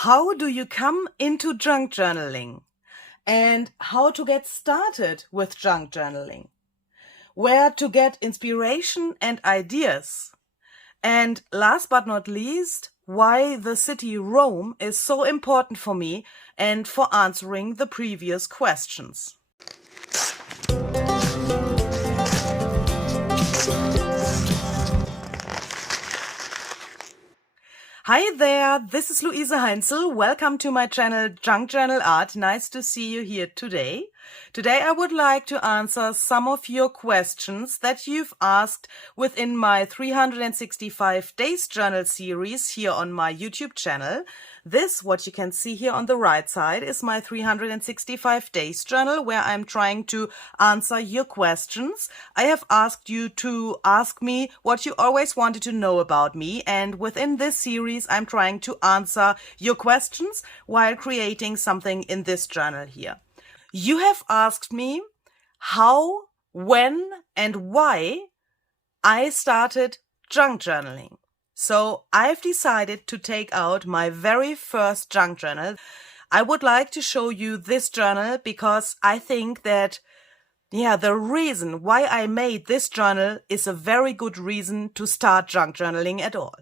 How do you come into junk journaling? And how to get started with junk journaling? Where to get inspiration and ideas? And last but not least, why the city Rome is so important for me and for answering the previous questions. Hi there, this is Luise Heinzel. Welcome to my channel Junk Journal Art. Nice to see you here today. Today I would like to answer some of your questions that you've asked within my 365 Days Journal series here on my YouTube channel. This, what you can see here on the right side, is my 365 Days Journal where I'm trying to answer your questions. I have asked you to ask me what you always wanted to know about me, and within this series I'm trying to answer your questions while creating something in this journal here. You have asked me how, when, and why I started junk journaling. So I've decided to take out my very first junk journal. I would like to show you this journal because I think that, the reason why I made this journal is a very good reason to start junk journaling at all.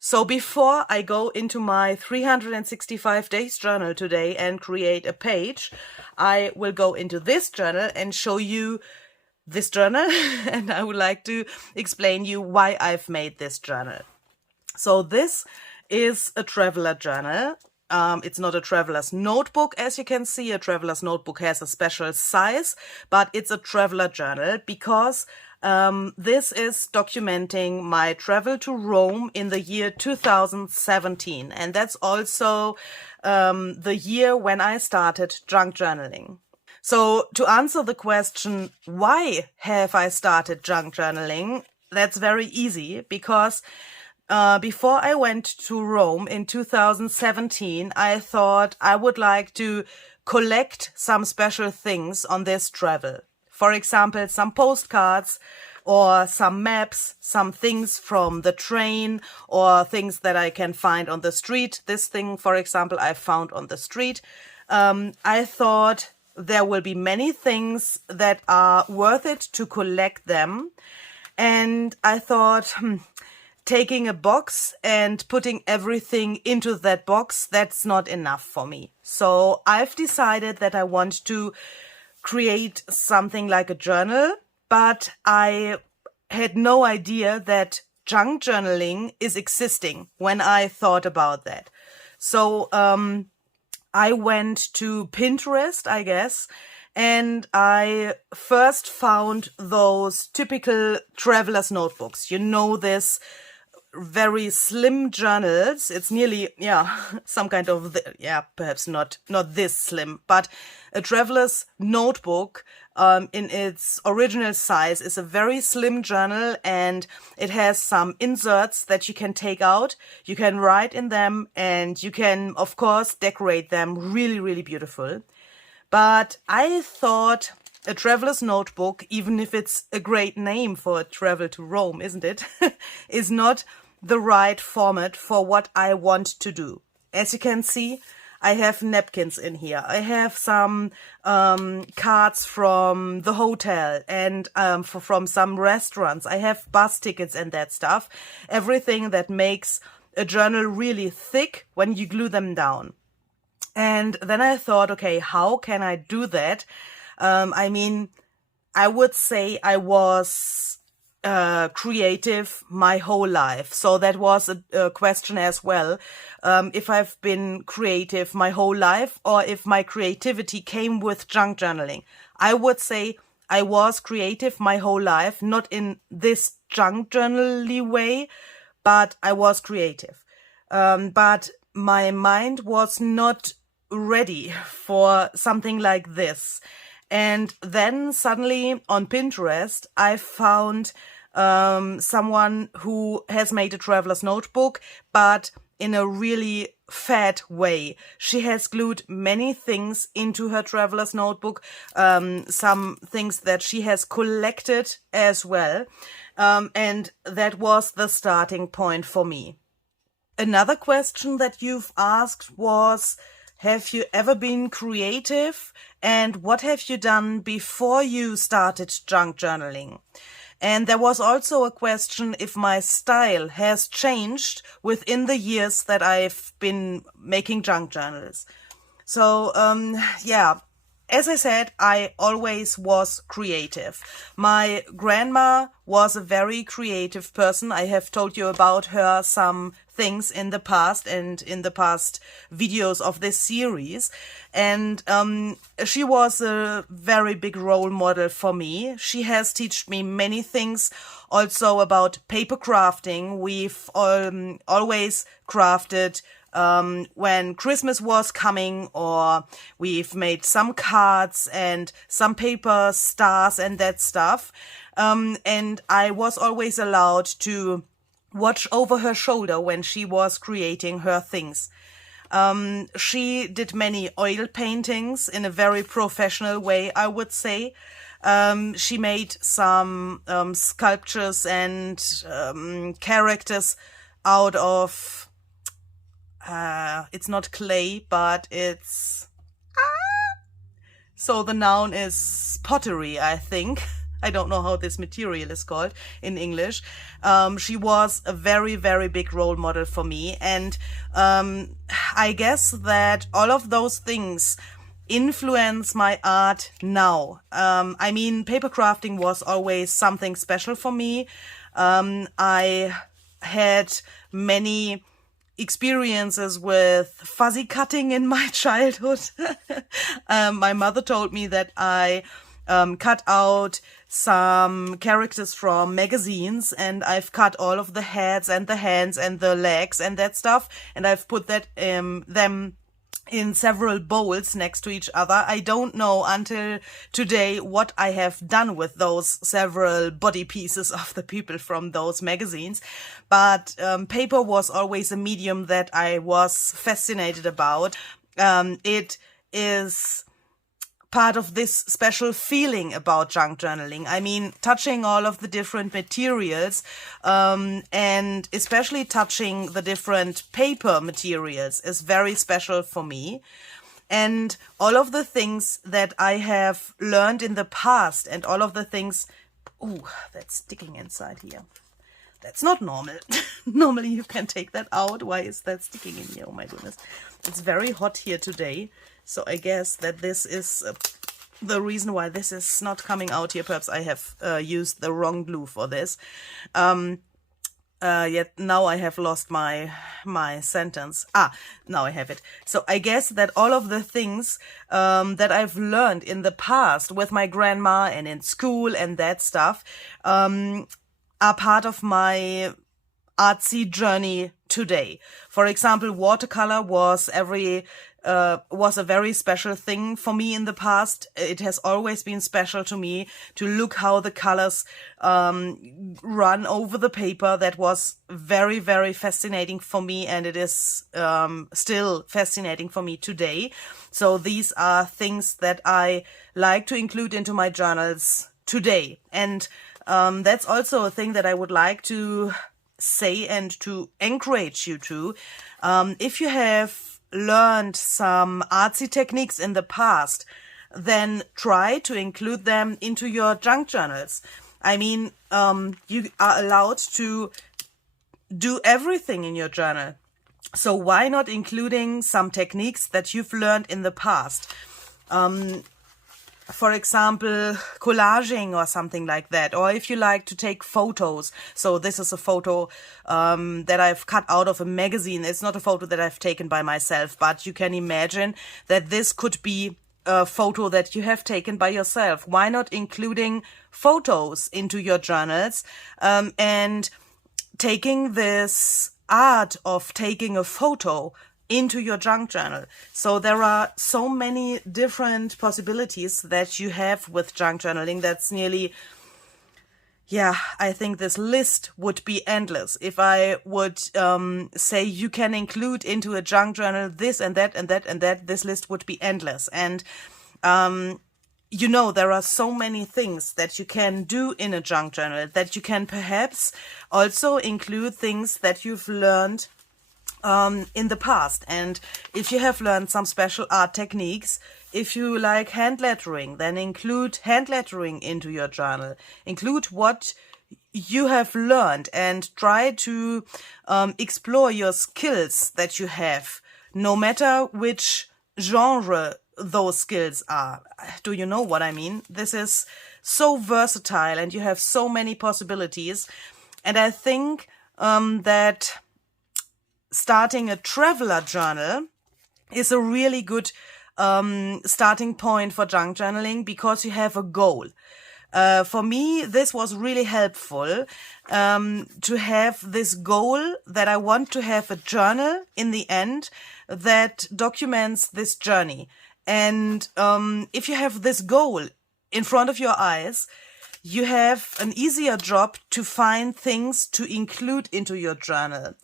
So before I go into my 365 Days journal today and create a page, I will go into this journal and show you this journal and I would like to explain you why I've made this journal. So this is a traveler journal. It's not a traveler's notebook, as you can see. A traveler's notebook has a special size, but it's a traveler journal because this is documenting my travel to Rome in the year 2017. And that's also the year when I started junk journaling. So to answer the question, why have I started junk journaling? That's very easy because before I went to Rome in 2017, I thought I would like to collect some special things on this travel. For example, some postcards or some maps, some things from the train or things that I can find on the street. This thing, for example, I found on the street. I thought there will be many things that are worth it to collect them. And I thought, taking a box and putting everything into that box, that's not enough for me. So I've decided that I want to create something like a journal, but I had no idea that junk journaling is existing when I thought about that. So I went to Pinterest, I guess, and I first found those typical traveler's notebooks. You know, this very slim journals. It's nearly, some kind of, perhaps not this slim, but a traveler's notebook in its original size is a very slim journal, and it has some inserts that you can take out. You can write in them, and you can, of course, decorate them really, really beautiful. But I thought a traveler's notebook, even if it's a great name for a travel to Rome, isn't it, is not the right format for what I want to do. As you can see, I have napkins in here. I have some cards from the hotel and from some restaurants. I have bus tickets and that stuff. Everything that makes a journal really thick when you glue them down. And then I thought, okay, how can I do that? I would say I was creative my whole life. So that was a question as well. If I've been creative my whole life or if my creativity came with junk journaling. I would say I was creative my whole life, not in this junk journal-y way, but I was creative. But my mind was not ready for something like this. And then suddenly on Pinterest, I found someone who has made a traveler's notebook, but in a really fat way. She has glued many things into her traveler's notebook, some things that she has collected as well. And that was the starting point for me. Another question that you've asked was, have you ever been creative, and what have you done before you started junk journaling? And there was also a question if my style has changed within the years that I've been making junk journals. So, yeah, as I said, I always was creative. My grandma was a very creative person. I have told you about her some things in the past and in the past videos of this series. And she was a very big role model for me. She has taught me many things also about paper crafting. We've always crafted when Christmas was coming, or we've made some cards and some paper stars and that stuff. And I was always allowed to watch over her shoulder when she was creating her things. She did many oil paintings in a very professional way, I would say. She made some sculptures and characters out of it's not clay, but it's so the noun is pottery, I think. I don't know how this material is called in English. She was a very, very big role model for me. And I guess that all of those things influence my art now. I mean, paper crafting was always something special for me. I had many experiences with fuzzy cutting in my childhood. My mother told me that I cut out some characters from magazines, and I've cut all of the heads and the hands and the legs and that stuff, and I've put that them in several bowls next to each other. I don't know until today what I have done with those several body pieces of the people from those magazines. But paper was always a medium that I was fascinated about. It is part of this special feeling about junk journaling. I mean, touching all of the different materials, and especially touching the different paper materials is very special for me. And all of the things that I have learned in the past and all of the things... Ooh, that's sticking inside here. That's not normal. Normally you can take that out. Why is that sticking in here? Oh my goodness. It's very hot here today. So I guess that this is the reason why this is not coming out here. Perhaps I have used the wrong glue for this. Yet now I have lost my sentence. Now I have it. So I guess that all of the things that I've learned in the past with my grandma and in school and that stuff are part of my artsy journey today. For example, watercolor was a very special thing for me in the past. It has always been special to me to look how the colors run over the paper. That was very, very fascinating for me, and it is still fascinating for me today. So these are things that I like to include into my journals today. And that's also a thing that I would like to say and to encourage you to. If you have learned some artsy techniques in the past, then try to include them into your junk journals. I mean, you are allowed to do everything in your journal. So why not including some techniques that you've learned in the past? For example, collaging or something like that. Or if you like to take photos. So this is a photo that I've cut out of a magazine. It's not a photo that I've taken by myself, but you can imagine that this could be a photo that you have taken by yourself. Why not including photos into your journals and taking this art of taking a photo into your junk journal? So there are so many different possibilities that you have with junk journaling. That's nearly, I think this list would be endless. If I would say you can include into a junk journal this and that and that and that, this list would be endless. And there are so many things that you can do in a junk journal, that you can perhaps also include things that you've learned in the past. And if you have learned some special art techniques, if you like hand lettering, then include hand lettering into your journal. Include what you have learned and try to explore your skills that you have, no matter which genre those skills are. Do you know what I mean? This is so versatile and you have so many possibilities. And I think that starting a traveler journal is a really good starting point for junk journaling because you have a goal. For me, this was really helpful to have this goal that I want to have a journal in the end that documents this journey. And if you have this goal in front of your eyes, you have an easier job to find things to include into your journal.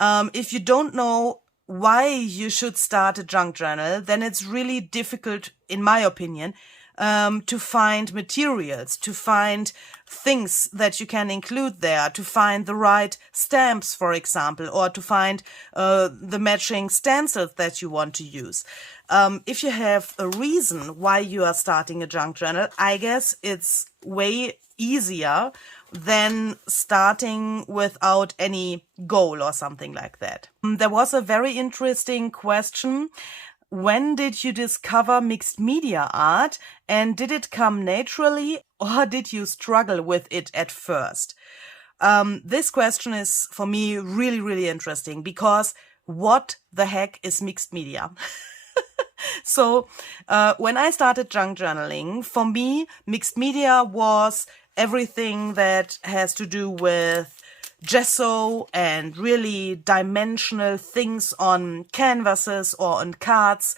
If you don't know why you should start a junk journal, then it's really difficult, in my opinion, to find materials, to find things that you can include there, to find the right stamps, for example, or to find the matching stencils that you want to use. If you have a reason why you are starting a junk journal, I guess it's way easier than starting without any goal or something like that. There was a very interesting question. When did you discover mixed media art, and did it come naturally or did you struggle with it at first? This question is for me really, really interesting because what the heck is mixed media? So when I started junk journaling, for me, mixed media was everything that has to do with gesso and really dimensional things on canvases or on cards,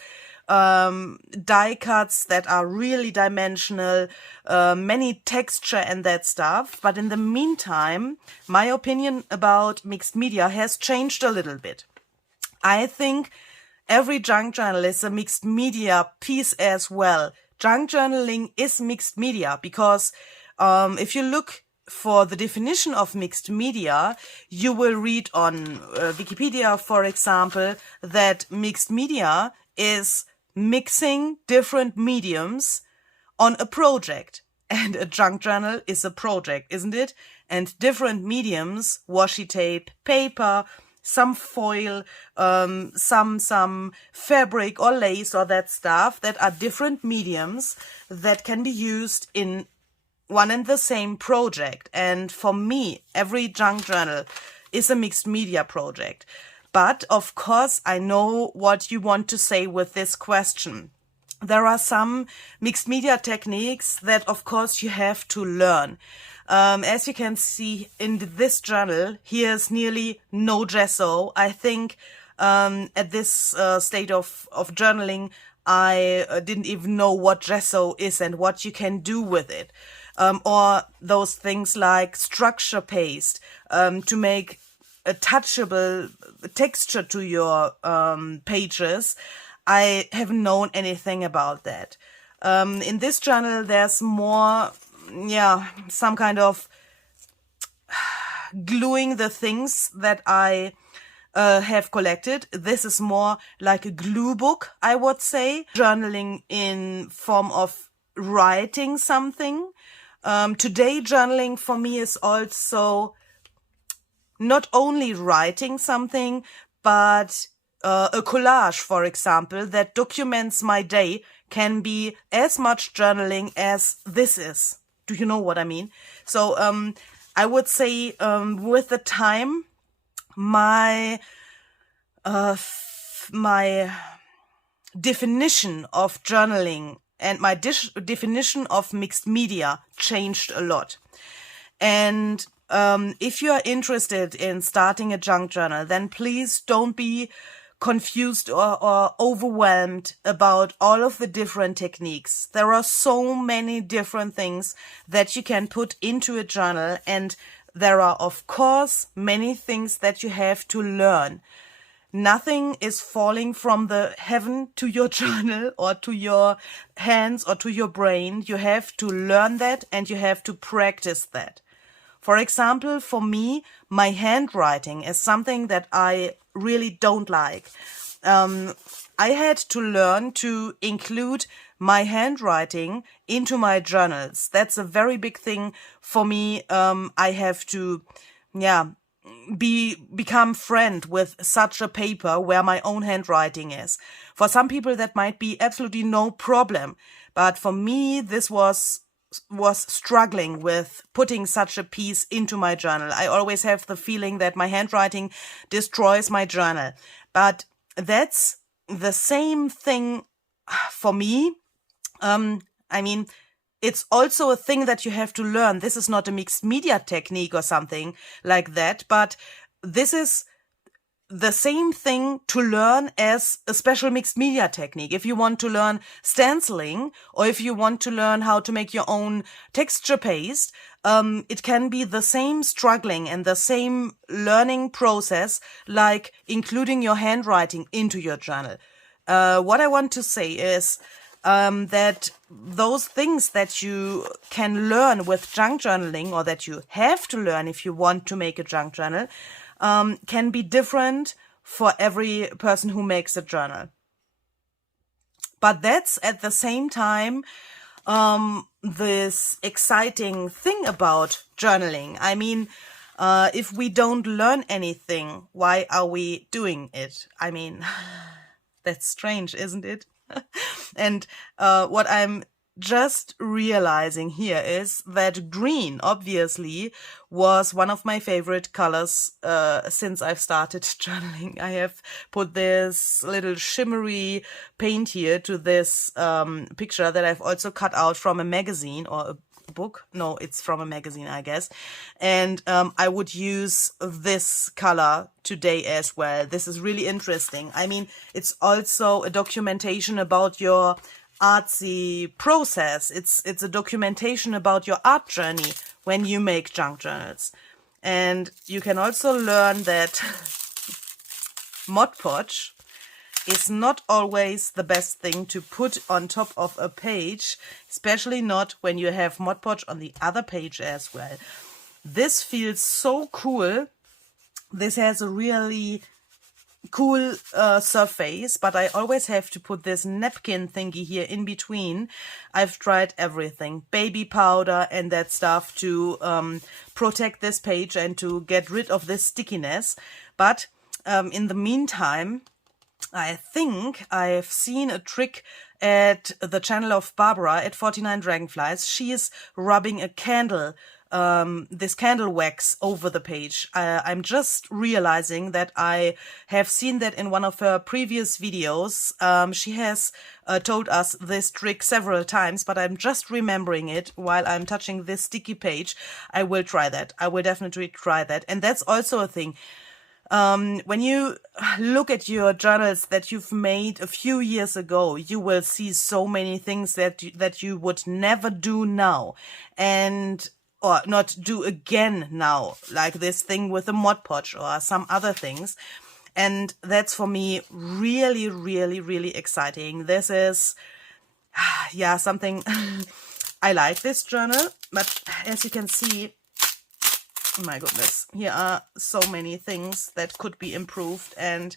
die cuts that are really dimensional, many texture and that stuff. But in the meantime, my opinion about mixed media has changed a little bit. I think every junk journal is a mixed media piece as well. Junk journaling is mixed media because if you look for the definition of mixed media, you will read on Wikipedia, for example, that mixed media is mixing different mediums on a project. And a junk journal is a project, isn't it? And different mediums, washi tape, paper, some foil, some fabric or lace or that stuff that are different mediums that can be used in one and the same project. And for me, every junk journal is a mixed media project. But of course, I know what you want to say with this question. There are some mixed media techniques that, of course, you have to learn. As you can see in this journal, here's nearly no gesso. I think at this state of journaling, I didn't even know what gesso is and what you can do with it. Or those things like structure paste to make a touchable texture to your pages. I haven't known anything about that. In this journal, there's more, some kind of gluing the things that I have collected. This is more like a glue book, I would say. Journaling in form of writing something. Today, journaling for me is also not only writing something, but a collage, for example, that documents my day can be as much journaling as this is. Do you know what I mean? So I would say with the time, my definition of journaling and my definition of mixed media changed a lot. And if you are interested in starting a junk journal, then please don't be confused or overwhelmed about all of the different techniques. There are so many different things that you can put into a journal, and there are, of course, many things that you have to learn. Nothing is falling from the heaven to your journal or to your hands or to your brain. You have to learn that and you have to practice that. For example, for me, my handwriting is something that I really don't like. I had to learn to include my handwriting into my journals. That's a very big thing for me. I have to, become friend with such a paper where my own handwriting is. For some people that might be absolutely no problem, but for me this was struggling with putting such a piece into my journal. I always have the feeling that my handwriting destroys my journal, but that's the same thing for me. I mean, it's also a thing that you have to learn. This is not a mixed media technique or something like that, but this is the same thing to learn as a special mixed media technique. If you want to learn stenciling, or if you want to learn how to make your own texture paste, it can be the same struggling and the same learning process like including your handwriting into your journal. What I want to say is that those things that you can learn with junk journaling, or that you have to learn if you want to make a junk journal, can be different for every person who makes a journal. But that's at the same time this exciting thing about journaling. I mean, if we don't learn anything, why are we doing it? I mean, that's strange, isn't it? And what I'm just realizing here is that green obviously was one of my favorite colors since I've started journaling. I have put this little shimmery paint here to this picture that I've also cut out from a magazine or a book. No, it's from a magazine, I guess. And I would use this color today as well. This is really interesting. I mean, it's also a documentation about your artsy process. It's a documentation about your art journey when you make junk journals. And you can also learn that Mod Podge is not always the best thing to put on top of a page, especially not when you have Mod Podge on the other page as well. This feels so cool. This has a really cool surface, but I always have to put this napkin thingy here in between. I've tried everything, baby powder and that stuff to protect this page and to get rid of this stickiness. But in the meantime, I think I've seen a trick at the channel of Barbara at 49 Dragonflies. She is rubbing a candle, this candle wax over the page. I'm just realizing that I have seen that in one of her previous videos. She has told us this trick several times, but I'm just remembering it while I'm touching this sticky page. I will try that. I will definitely try that. And that's also a thing. When you look at your journals that you've made a few years ago, you will see so many things that you would never do now, or not do again now, like this thing with the Mod Podge or some other things. And that's for me really, really, really exciting. This is, something I like this journal, but as you can see, oh my goodness, here are so many things that could be improved and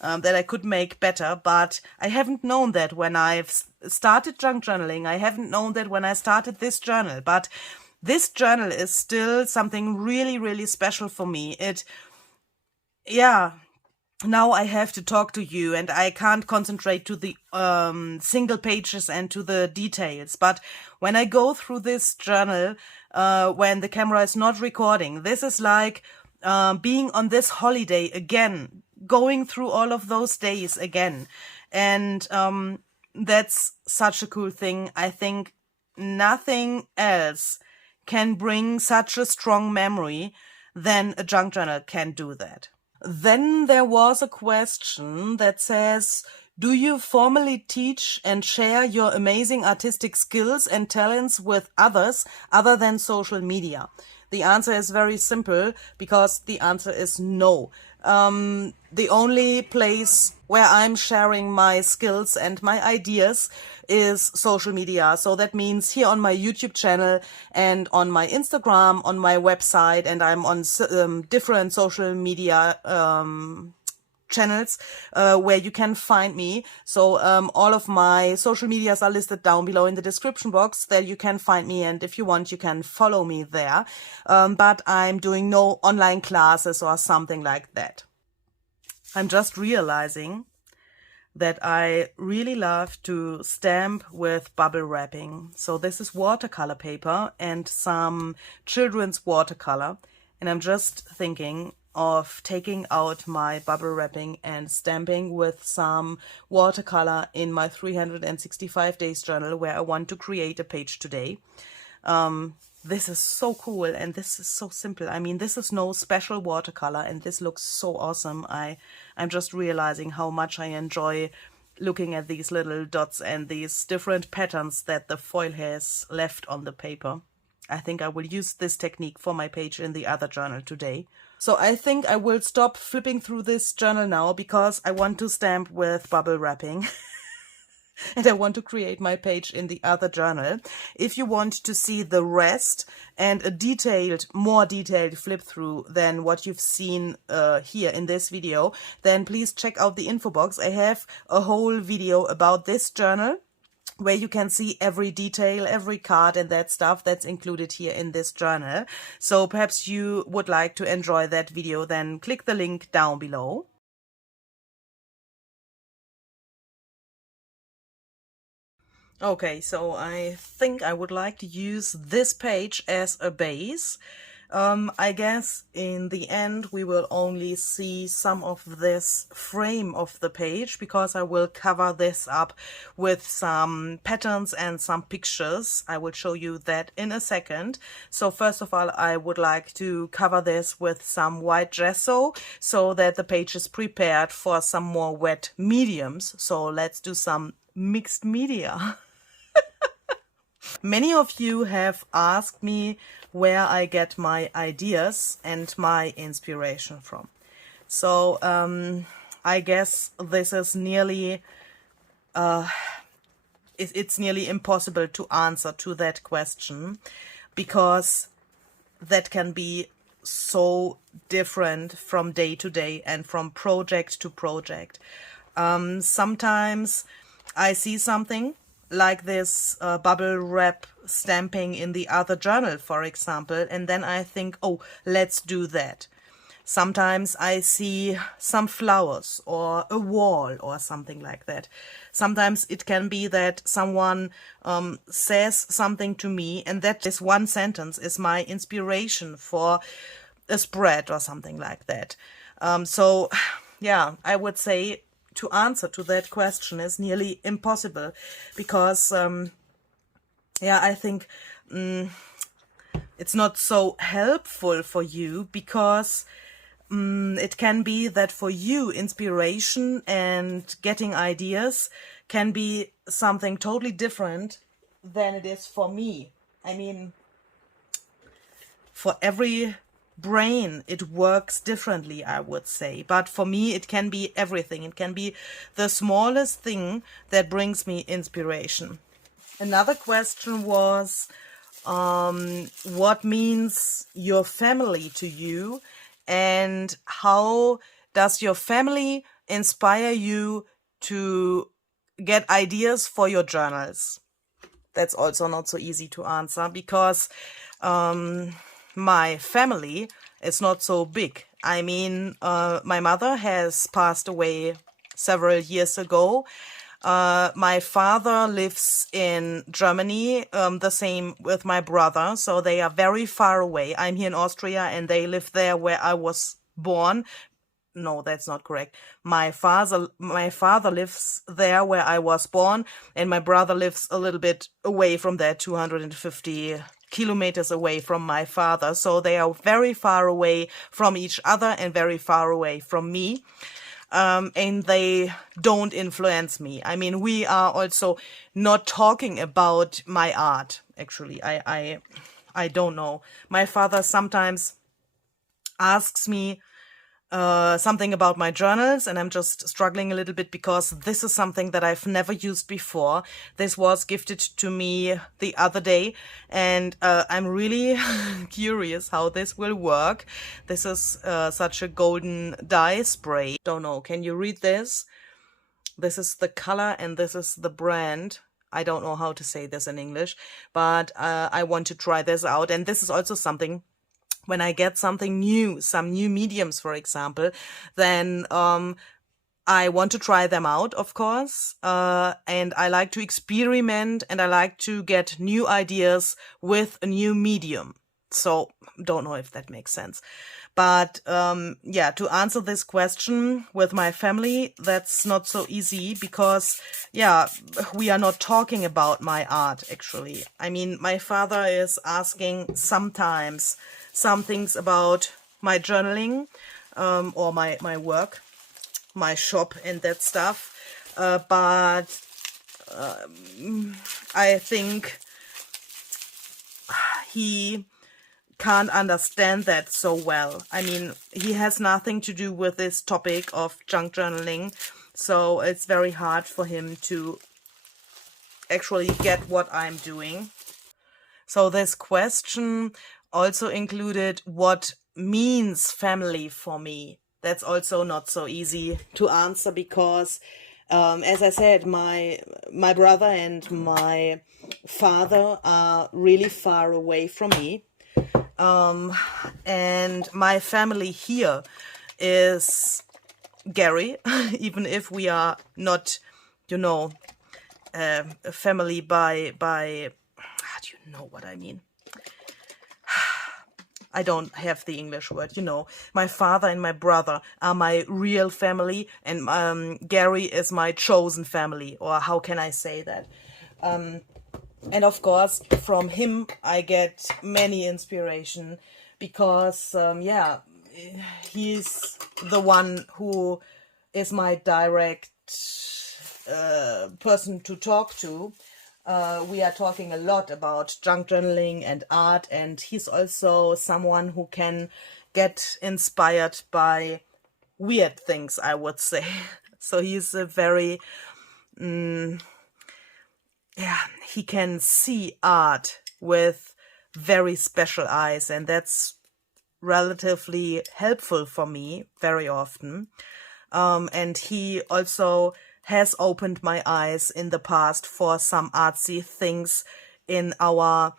that I could make better, but I haven't known that when I've started junk journaling. I haven't known that when I started this journal, but this journal is still something really, really special for me. Now I have to talk to you and I can't concentrate to the single pages and to the details, but when I go through this journal, when the camera is not recording, this is like being on this holiday again, going through all of those days again. And that's such a cool thing. I think nothing else can bring such a strong memory than a junk journal can do that. Then there was a question that says, do you formally teach and share your amazing artistic skills and talents with others other than social media? The answer is very simple, because the answer is no. The only place where I'm sharing my skills and my ideas is social media. So that means here on my YouTube channel and on my Instagram, on my website, and I'm on different social media channels where you can find me. So all of my social medias are listed down below in the description box. There you can find me, and if you want, you can follow me there. But I'm doing no online classes or something like that. I'm just realizing that I really love to stamp with bubble wrapping. So this is watercolor paper and some children's watercolor, and I'm just thinking of taking out my bubble wrapping and stamping with some watercolor in my 365 days journal where I want to create a page today. This is so cool, and this is so simple. I mean, this is no special watercolor, and this looks so awesome. I'm just realizing how much I enjoy looking at these little dots and these different patterns that the foil has left on the paper. I think I will use this technique for my page in the other journal today. So I think I will stop flipping through this journal now because I want to stamp with bubble wrapping. And I want to create my page in the other journal. If you want to see the rest and a more detailed flip through than what you've seen here in this video, then please check out the info box. I have a whole video about this journal where you can see every detail, every card and that stuff that's included here in this journal. So perhaps you would like to enjoy that video, then click the link down below. Okay, so I think I would like to use this page as a base. I guess in the end we will only see some of this frame of the page because I will cover this up with some patterns and some pictures. I will show you that in a second. So first of all, I would like to cover this with some white gesso so that the page is prepared for some more wet mediums. So let's do some mixed media. Many of you have asked me where I get my ideas and my inspiration from. So I guess this is nearly, it's nearly impossible to answer to that question because that can be so different from day to day and from project to project. Sometimes I see something like this bubble wrap stamping in the other journal, for example, and then I think, oh, let's do that. Sometimes I see some flowers or a wall or something like that. Sometimes it can be that someone says something to me, and that this one sentence is my inspiration for a spread or something like that. So yeah, I would say to answer to that question is nearly impossible because yeah, I think it's not so helpful for you because it can be that for you inspiration and getting ideas can be something totally different than it is for me. I mean, for every brain it works differently, I would say, but for me it can be everything. It can be the smallest thing that brings me inspiration. Another question was what means your family to you and how does your family inspire you to get ideas for your journals? That's also not so easy to answer because my family is not so big. I mean, my mother has passed away several years ago. My father lives in Germany, the same with my brother, so they are very far away. I'm here in Austria and they live there where I was born. No, that's not correct. My father lives there where I was born, and my brother lives a little bit away from there, 250 kilometers away from my father. So they are very far away from each other and very far away from me. And they don't influence me. I mean, we are also not talking about my art, actually. I don't know. My father sometimes asks me something about my journals, and I'm just struggling a little bit because this is something that I've never used before. This was gifted to me the other day, and I'm really curious how this will work. This is such a golden dye spray. Don't know, can you read this? This is the color and this is the brand. I don't know how to say this in English, but I want to try this out. And this is also something, when I get something new, some new mediums, for example, then I want to try them out, of course. And I like to experiment and I like to get new ideas with a new medium. So, don't know if that makes sense. But yeah, to answer this question with my family, that's not so easy because, yeah, we are not talking about my art, actually. I mean, my father is asking sometimes some things about my journaling or my work, my shop and that stuff. But I think he can't understand that so well. I mean, he has nothing to do with this topic of junk journaling, so it's very hard for him to actually get what I'm doing. So this question also included what means family for me. That's also not so easy to answer because, as I said, my brother and my father are really far away from me. And my family here is Gary, even if we are not, you know, a family by, how do you know what I mean? I don't have the English word, you know. My father and my brother are my real family, and Gary is my chosen family, or how can I say that? And of course, from him, I get many inspiration because, yeah, he's the one who is my direct person to talk to. We are talking a lot about junk journaling and art, and he's also someone who can get inspired by weird things, I would say. So he's a very... yeah, he can see art with very special eyes, and that's relatively helpful for me very often. And he also has opened my eyes in the past for some artsy things in our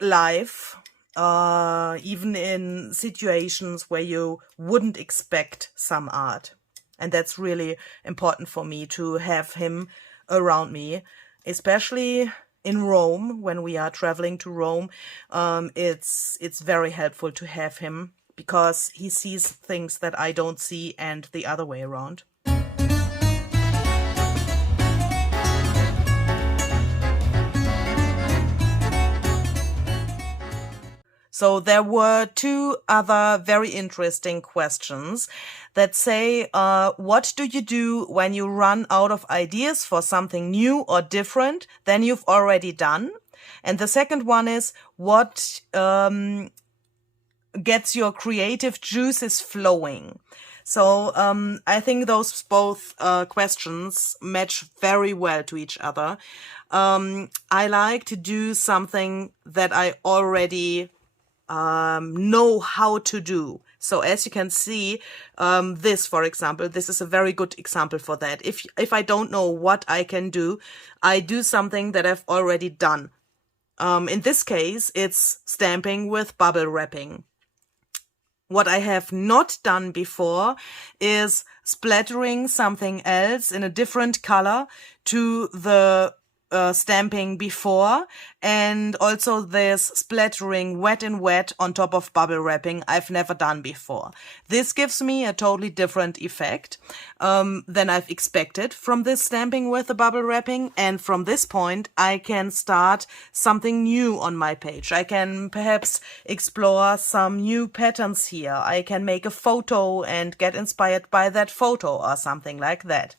life, even in situations where you wouldn't expect some art. And that's really important for me to have him around me, especially in Rome. When we are traveling to Rome, it's very helpful to have him because he sees things that I don't see, and the other way around. So there were two other very interesting questions that say, what do you do when you run out of ideas for something new or different than you've already done? And the second one is, what gets your creative juices flowing? So I think those both questions match very well to each other. I like to do something that I already know how to do. So as you can see, this, for example, this is a very good example for that. If I don't know what I can do, I do something that I've already done. In this case, it's stamping with bubble wrapping. What I have not done before is splattering something else in a different color to the stamping before, and also this splattering wet and wet on top of bubble wrapping I've never done before. This gives me a totally different effect than I've expected from this stamping with the bubble wrapping, and from this point I can start something new on my page. I can perhaps explore some new patterns here. I can make a photo and get inspired by that photo or something like that.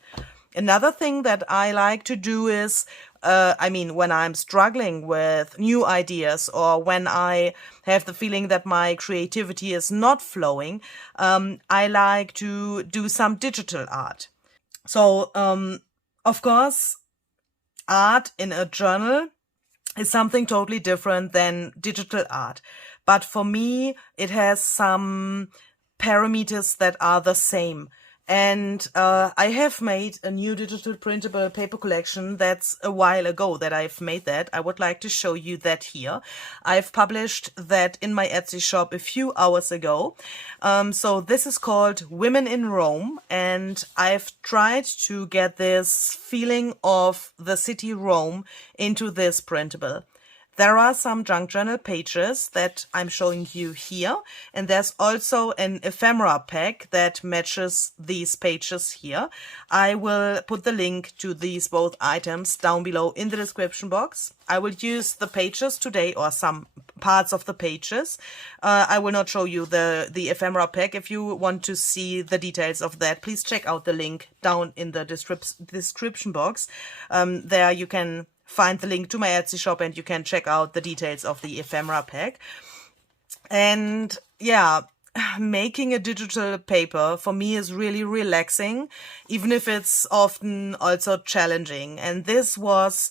Another thing that I like to do is, when I'm struggling with new ideas or when I have the feeling that my creativity is not flowing, I like to do some digital art. So, of course, art in a journal is something totally different than digital art. But for me, it has some parameters that are the same. And I have made a new digital printable paper collection. That's a while ago that I've made that. I would like to show you that here. I've published that in my Etsy shop a few hours ago. So this is called Women in Rome, and I've tried to get this feeling of the city Rome into this printable. There are some junk journal pages that I'm showing you here, and there's also an ephemera pack that matches these pages here. I will put the link to these both items down below in the description box. I will use the pages today, or some parts of the pages. I will not show you the ephemera pack. If you want to see the details of that, please check out the link down in the description box. There you can find the link to my Etsy shop and you can check out the details of the ephemera pack. And yeah, making a digital paper for me is really relaxing, even if it's often also challenging. And this was,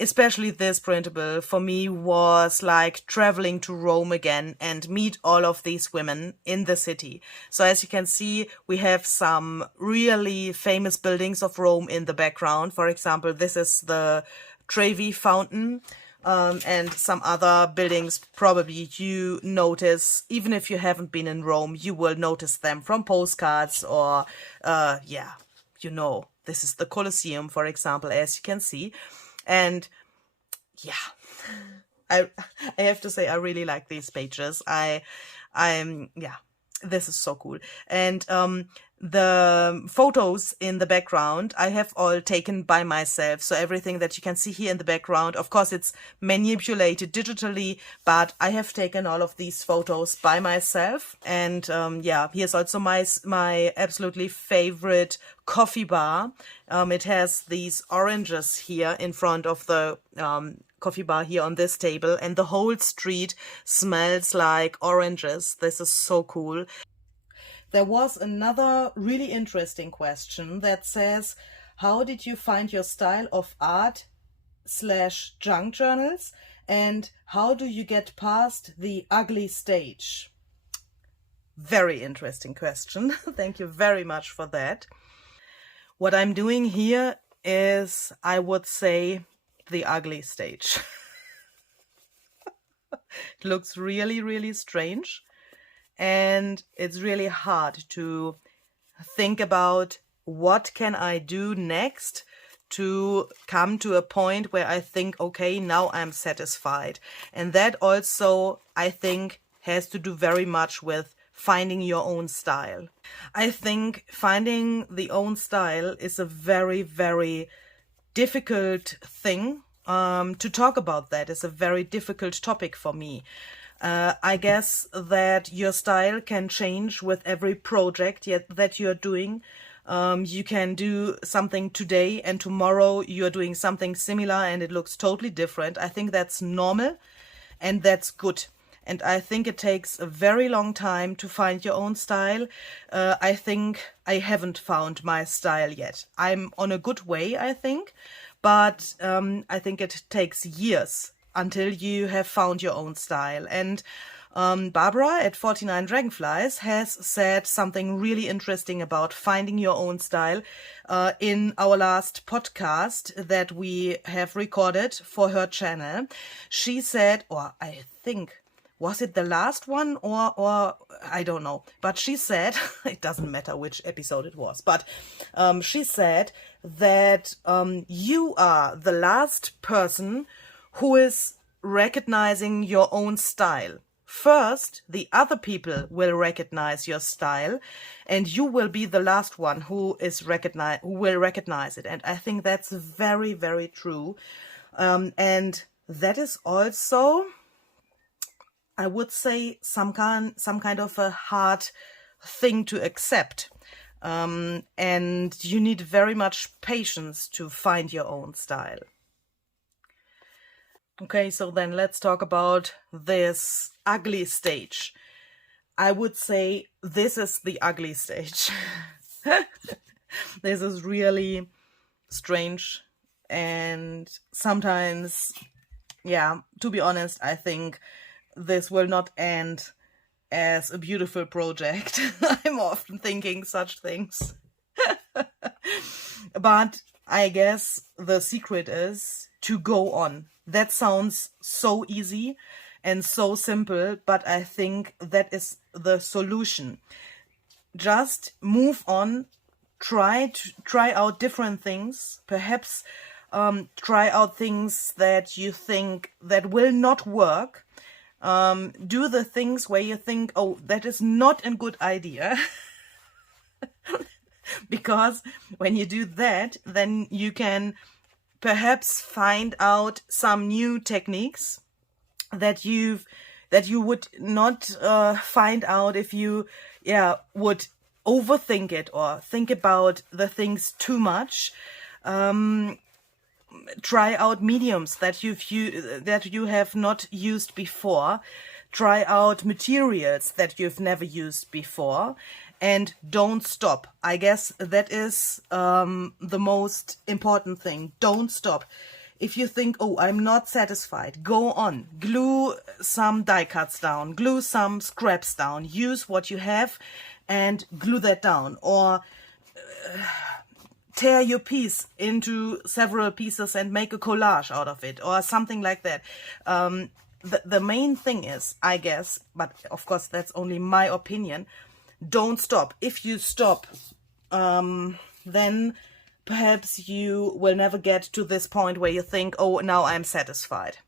especially this printable, for me was like traveling to Rome again and meet all of these women in the city. So as you can see, we have some really famous buildings of Rome in the background. For example, this is the Trevi Fountain, and some other buildings probably you notice. Even if you haven't been in Rome, you will notice them from postcards or, this is the Colosseum, for example, as you can see. And yeah, I have to say, I really like these pages. This is so cool. And the photos in the background I have all taken by myself. So everything that you can see here in the background, of course it's manipulated digitally, but I have taken all of these photos by myself. And here's also my absolutely favorite coffee bar. It has these oranges here in front of the coffee bar here on this table, and the whole street smells like oranges. This is so cool. There was another really interesting question that says, how did you find your style of art / junk journals, and how do you get past the ugly stage? Very interesting question. Thank you very much for that. What I'm doing here is, I would say, the ugly stage. It looks really, really strange. And it's really hard to think about what can I do next to come to a point where I think, okay, now I'm satisfied. And that also, I think, has to do very much with finding your own style. I think finding the own style is a very, very difficult thing. To talk about that is a very difficult topic for me. I guess that your style can change with every project that you're doing. You can do something today and tomorrow you're doing something similar and it looks totally different. I think that's normal and that's good. And I think it takes a very long time to find your own style. I think I haven't found my style yet. I'm on a good way, I think, but I think it takes years until you have found your own style. And Barbara at 49 Dragonflies has said something really interesting about finding your own style in our last podcast that we have recorded for her channel. She said, or I think, was it the last one or I don't know, but she said, it doesn't matter which episode it was, but she said that you are the last person who is recognizing your own style. First, the other people will recognize your style, and you will be the last one who will recognize it. And I think that's very, very true. And that is also, I would say, some kind of a hard thing to accept. and you need very much patience to find your own style. Okay, so then let's talk about this ugly stage. I would say this is the ugly stage. This is really strange, and sometimes, yeah, to be honest, I think this will not end as a beautiful project. I'm often thinking such things. But I guess the secret is to go on. That sounds so easy and so simple, but I think that is the solution. Just move on, try out different things, perhaps try out things that you think that will not work. Do the things where you think, oh, that is not a good idea. Because when you do that, then you can perhaps find out some new techniques that you would not find out if you would overthink it or think about the things too much. Try out mediums that you have not used before. Try out materials that you've never used before, and don't stop. I guess that is the most important thing. Don't stop. If you think, oh, I'm not satisfied, go on. Glue some die cuts down, glue some scraps down, use what you have and glue that down, or tear your piece into several pieces and make a collage out of it, or something like that. The main thing is, I guess, but of course that's only my opinion, don't stop. If you stop, then perhaps you will never get to this point where you think, oh, now I'm satisfied.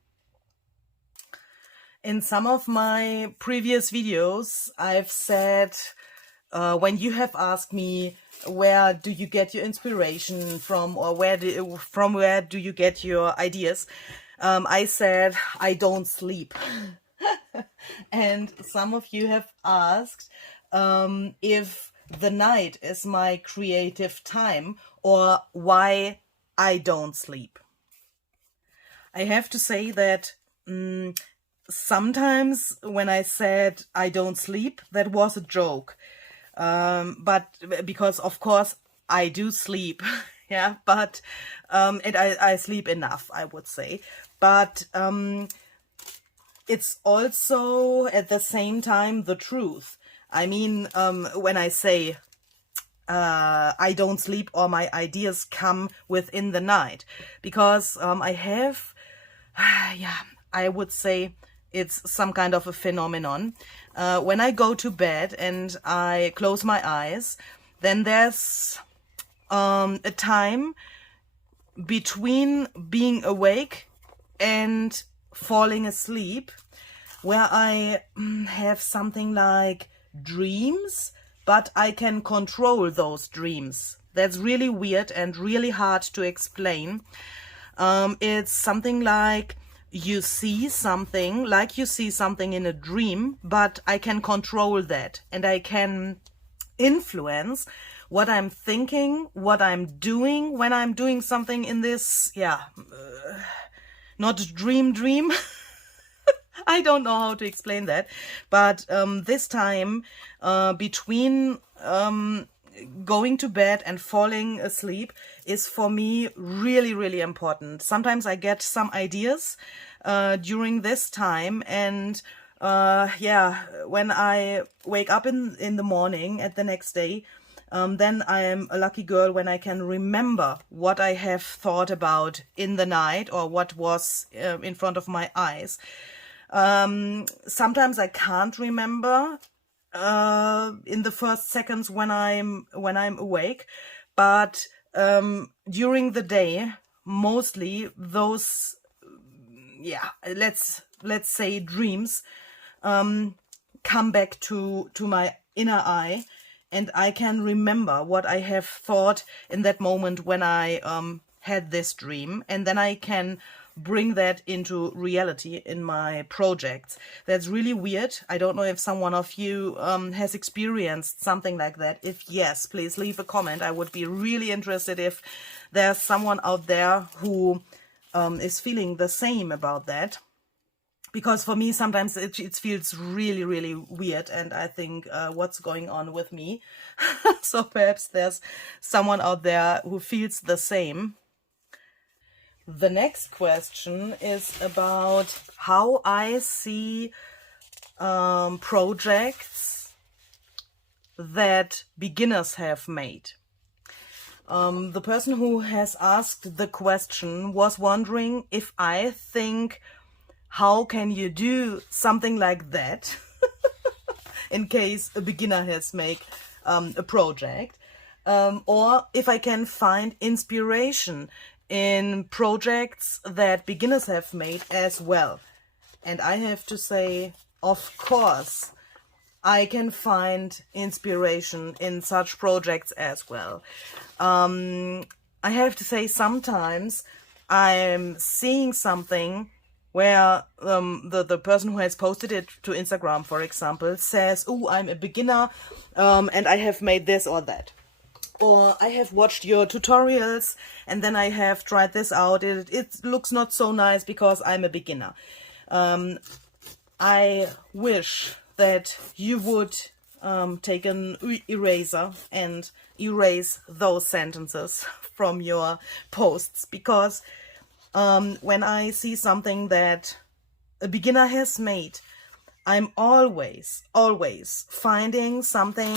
In some of my previous videos, I've said, when you have asked me, where do you get your inspiration from, or from where do you get your ideas, I said, I don't sleep. And some of you have asked if the night is my creative time, or why I don't sleep. I have to say that sometimes when I said I don't sleep, that was a joke. But because of course I do sleep, yeah, but and I sleep enough, I would say. But it's also at the same time the truth. I mean, when I say I don't sleep or my ideas come within the night, because I have, I would say it's some kind of a phenomenon. When I go to bed and I close my eyes, then there's a time between being awake and falling asleep where I have something like dreams, but I can control those dreams. That's really weird and really hard to explain. It's something like you see something, in a dream, but I can control that, and I can influence what I'm thinking, what I'm doing when I'm doing something in this, not dream. I don't know how to explain that, but this time between going to bed and falling asleep is for me really, really important. Sometimes I get some ideas during this time, and when I wake up in the morning at the next day, then I am a lucky girl when I can remember what I have thought about in the night, or what was in front of my eyes. Sometimes I can't remember in the first seconds when I'm awake, but during the day, mostly those let's say dreams come back to my inner eye, and I can remember what I have thought in that moment when I had this dream, and then I can bring that into reality in my projects. That's really weird. I don't know if someone of you has experienced something like that. If yes, please leave a comment. I would be really interested if there's someone out there who is feeling the same about that. Because for me, sometimes it feels really, really weird, and I think, what's going on with me? So perhaps there's someone out there who feels the same. The next question is about how I see projects that beginners have made. The person who has asked the question was wondering if I think, how can you do something like that in case a beginner has made a project, or if I can find inspiration in projects that beginners have made as well. And I have to say, of course, I can find inspiration in such projects as well. I have to say, sometimes I'm seeing something where the person who has posted it to Instagram, for example, says, oh, I'm a beginner and I have made this or that. Or I have watched your tutorials and then I have tried this out. It looks not so nice because I'm a beginner. I wish that you would take an eraser and erase those sentences from your posts, because when I see something that a beginner has made, I'm always finding something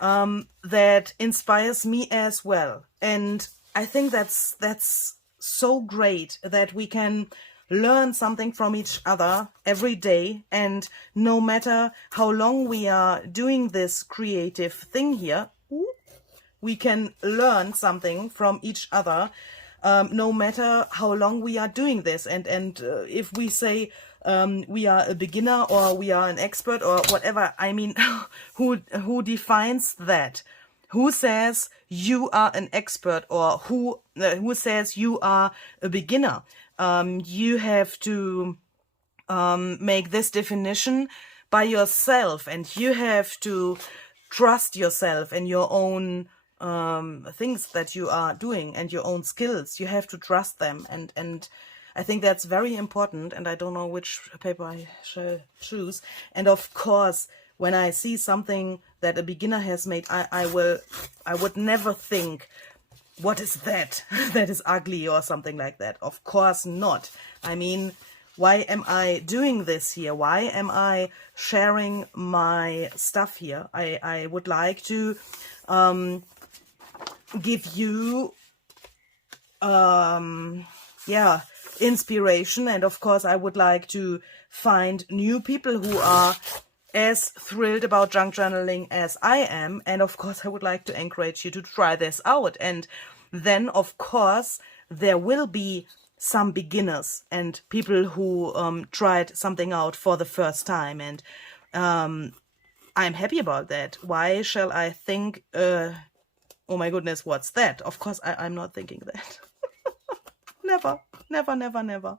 that inspires me as well. And I think that's so great that we can learn something from each other every day. And no matter how long we are doing this creative thing here, we can learn something from each other. No matter how long we are doing this, and if we say we are a beginner or we are an expert or whatever, I mean, who defines that? Who says you are an expert, or who says you are a beginner? You have to make this definition by yourself, and you have to trust yourself and your own things that you are doing and your own skills. You have to trust them, and I think that's very important. And I don't know which paper I shall choose. And of course, when I see something that a beginner has made, I would never think, what is that? That is ugly or something like that. Of course not. I mean, why am I doing this here? Why am I sharing my stuff here? I would like to give you inspiration, and of course I would like to find new people who are as thrilled about junk journaling as I am, and of course I would like to encourage you to try this out. And then of course there will be some beginners and people who tried something out for the first time, and I'm happy about that. Why shall I think, oh my goodness, what's that? Of course I'm not thinking that. Never, never, never, never.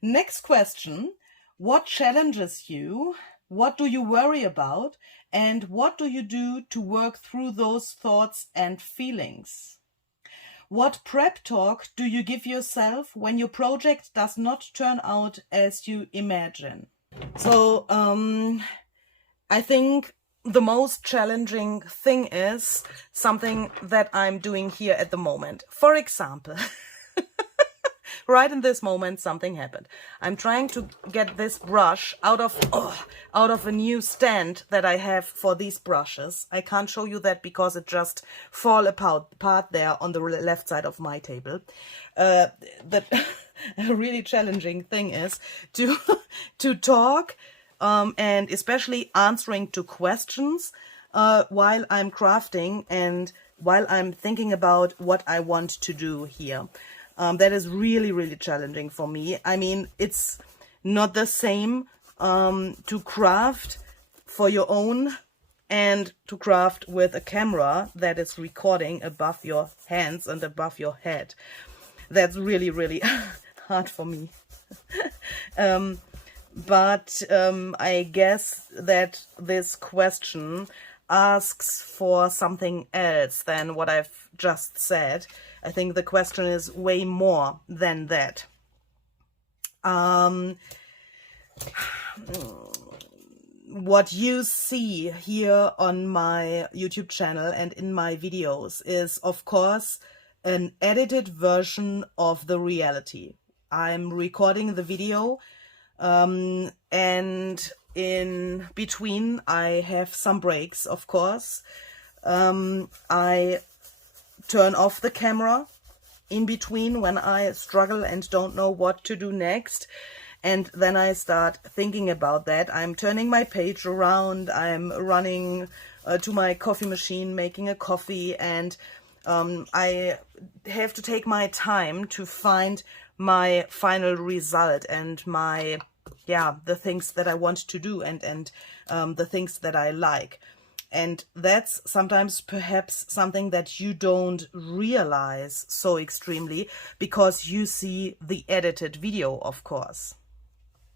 Next question. What challenges you? What do you worry about? And what do you do to work through those thoughts and feelings? What prep talk do you give yourself when your project does not turn out as you imagine? So, I think the most challenging thing is something that I'm doing here at the moment. For example, right in this moment, something happened. I'm trying to get this brush out of a new stand that I have for these brushes. I can't show you that because it just fall apart there on the left side of my table. But a really challenging thing is to talk and especially answering to questions while I'm crafting and while I'm thinking about what I want to do here. That is really, really challenging for me. I mean, it's not the same to craft for your own and to craft with a camera that is recording above your hands and above your head. That's really, really hard for me. But I guess that this question asks for something else than what I've just said. I think the question is way more than that. What you see here on my YouTube channel and in my videos is, of course, an edited version of the reality. I'm recording the video, and in between I have some breaks, of course. I turn off the camera in between when I struggle and don't know what to do next. And then I start thinking about that. I'm turning my page around. I'm running to my coffee machine, making a coffee. And I have to take my time to find my final result and my, the things that I want to do and the things that I like. And that's sometimes perhaps something that you don't realize so extremely because you see the edited video, of course.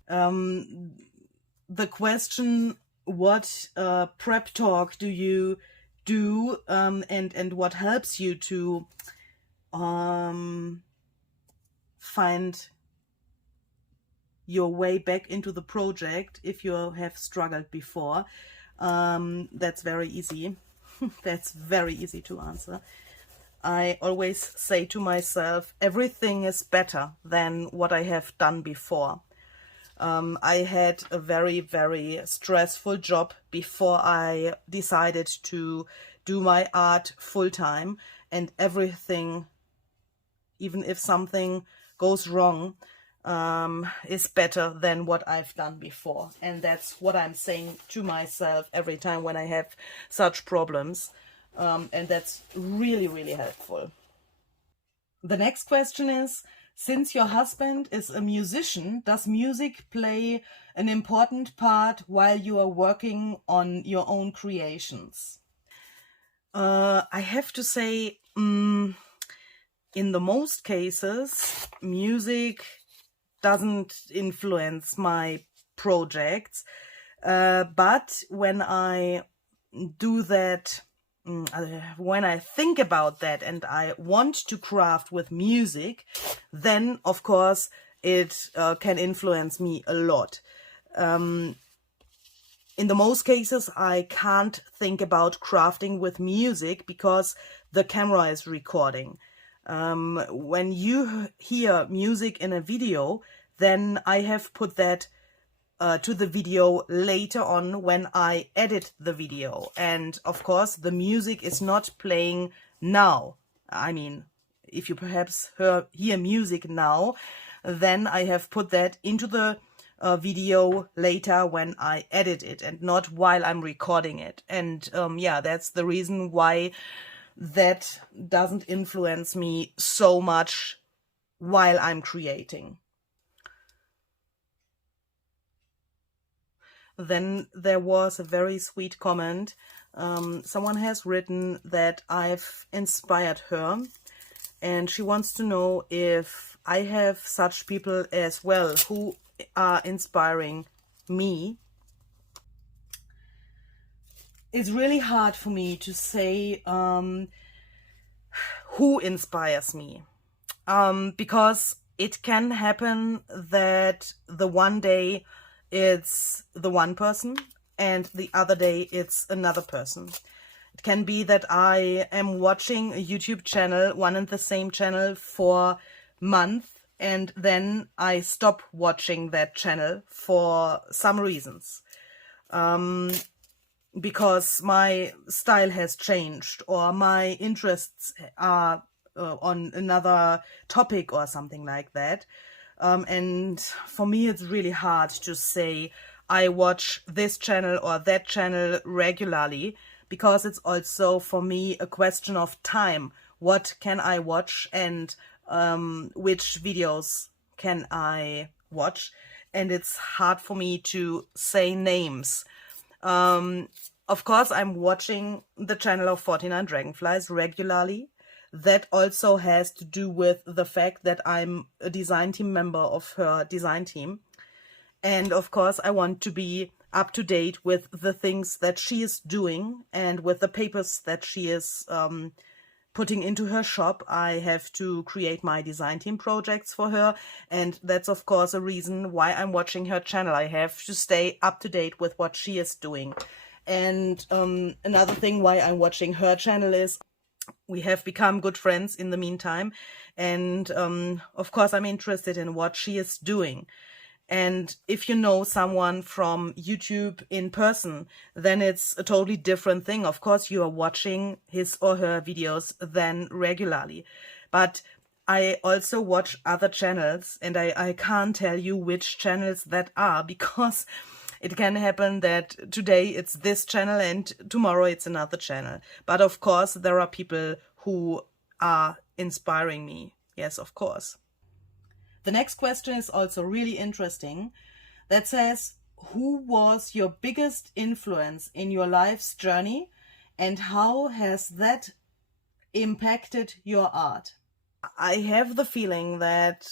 The question, what prep talk do you do, and what helps you to find your way back into the project if you have struggled before? That's very easy. That's very easy to answer. I always say to myself, everything is better than what I have done before. I had a very, very stressful job before I decided to do my art full-time, and everything, even if something goes wrong, is better than what I've done before. And that's what I'm saying to myself every time when I have such problems. And that's really, really helpful. The next question is, since your husband is a musician, does music play an important part while you are working on your own creations? I have to say, in the most cases, music doesn't influence my projects, but when I do that, when I think about that and I want to craft with music, then of course it can influence me a lot. In the most cases, I can't think about crafting with music because the camera is recording. When you hear music in a video, then I have put that to the video later on when I edit the video. And of course, the music is not playing now. I mean, if you perhaps hear music now, then I have put that into the video later when I edit it and not while I'm recording it. And that's the reason why that doesn't influence me so much while I'm creating. Then there was a very sweet comment. Someone has written that I've inspired her, and she wants to know if I have such people as well who are inspiring me. It's really hard for me to say who inspires me, because it can happen that the one day it's the one person and the other day it's another person. It can be that I am watching a YouTube channel, one and the same channel, for months, and then I stop watching that channel for some reasons. Because my style has changed or my interests are on another topic or something like that. And for me, it's really hard to say I watch this channel or that channel regularly, because it's also for me a question of time. What can I watch and which videos can I watch? And it's hard for me to say names. Of course, I'm watching the channel of 49 Dragonflies regularly. that also has to do with the fact that I'm a design team member of her design team. And of course, I want to be up to date with the things that she is doing and with the papers that she is putting into her shop. I have to create my design team projects for her, and that's of course a reason why I'm watching her channel. I have to stay up to date with what she is doing. And another thing why I'm watching her channel is we have become good friends in the meantime, and of course I'm interested in what she is doing. And if you know someone from YouTube in person, then it's a totally different thing. Of course, you are watching his or her videos then regularly. But I also watch other channels, and I can't tell you which channels that are, because it can happen that today it's this channel and tomorrow it's another channel. But of course, there are people who are inspiring me. Yes, of course. The next question is also really interesting. That says, who was your biggest influence in your life's journey and how has that impacted your art? I have the feeling that